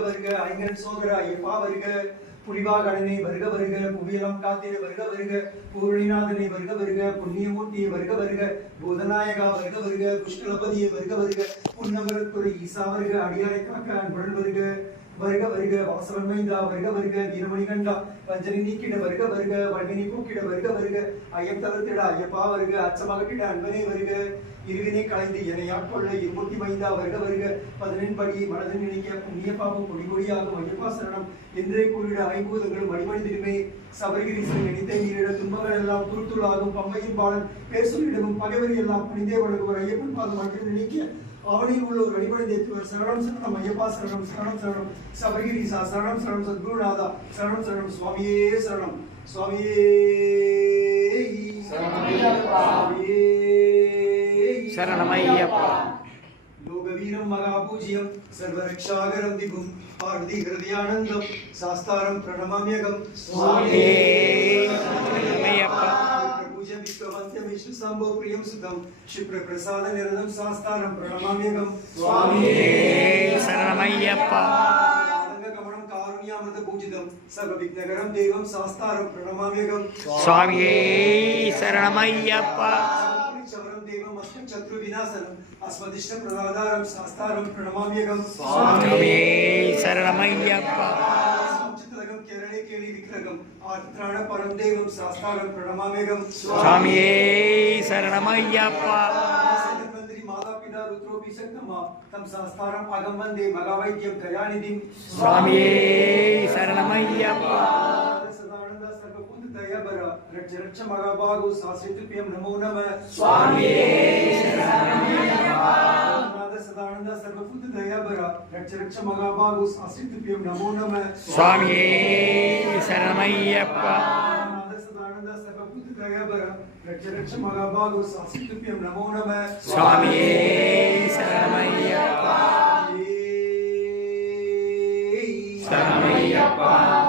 வருக ஐங்கன் சோதர ஐயப்பா வருக புலிவாகடனை வருக வருக புவியலம் காத்திர வருக வருக பூரணிநாதனை வருக வருக புண்ணியமூர்த்தியை வருக வருக பூதநாயகா வருக வருக புஷ்கலபதியை வருக வருக புன்னமரத்துறை ஈசா வருக அடியாரை காக்க அன்புடன் வருக வருக வருக வாசவன் மைந்தா வருக வருக வீரமணிகண்டா பஞ்சனி நீக்கிட வருக வருக வல்வினி பூக்கிட வருக வருக ஐயம் தவிர்த்திட ஐயப்பா வருக அச்சமகட்டிட அன்பனே வருக இருவினை கலைந்து என்னை ஆட்கொள்ள இருமூர்த்தி மைந்தா வருக வருக 18 படி மனதில் நினைக்க புண்ணிய பாவம் கொடி கொடியாகும் ஐயப்பா சரணம் என்றே கூறிட ஐம்பூதங்களும் மணிமணிதிருமே சபரிகிரீசன் நினைத்த ஈரிட துன்பங்கள் எல்லாம் தூள்தூளாகும் பம்மையின் பாலன் பேர் சொல்லிடமும் பகைவரி எல்லாம் புனிதே வழங்குவர் ஐயப்பன் பாதம் மட்டும் நினைக்க அவனில் உள்ள ஒரு அடிப்படை தேத்துவர் சரணம் சரணம் ஐயப்பா சரணம் சரணம் சரணம் சபரிகிரீசா சரணம் சரணம் சத்குருநாதா சரணம் சரணம் சுவாமியே சரணம் சுவாமியே சரணமையப்பா லோகவீரம் மகாபூஜ்யம் சர்வரக்ஷாகரம் திகும் பார்வதி ஹிருதயானந்தம் சாஸ்தாரம் பிரணமாம்யகம் சுவாமியே சரணமையப்பா பூஜ்ய விஸ்வவந்தியம் விஷ்ணு சம்போ பிரியம் சுதம் க்ஷிப்ர பிரசாத நிரதம் சாஸ்தாரம் பிரணமாம்யகம் சுவாமியே சரணமையப்பா கமலம் காருண்யாமிருத பூஜிதம் சர்வ விக்னகரம் தேவம் சாஸ்தாரம் பிரணமாம்யகம் சுவாமியே சரணமையப்பா देवम अस्मत् शत्रु विनाशनम अस्मदिष्ट प्रदादारम शास्त्रम प्रणमाम्यहम् स्वामी शरणमय्यप्पा संचितगम केरले केली विक्रगम आत्राण परम देवम शास्त्रम प्रणमाम्यहम् स्वामी शरणमय्यप्पा मंदिरी माता पिता रुद्रोपि शक्तमा तम शास्त्रम अगम वंदे मगावैद्यम दयानिधिम स्वामी शरणमय्यप्पा रक्ष मगाभागो शास्त्रितुभ्यं नमो नमः स्वामी शरणमय्यप्पा नाद सदानंद सर्वभूत दयाभरा रक्ष मगाभागो शास्त्रितुभ्यं नमो नमः स्वामी शरणमय्यप्पा नाद सदानंद सर्वभूत दयाभरा रक्ष मगाभागो शास्त्रितुभ्यं नमो नमः स्वामी शरणमय्यप्पा शरणमय्यप्पा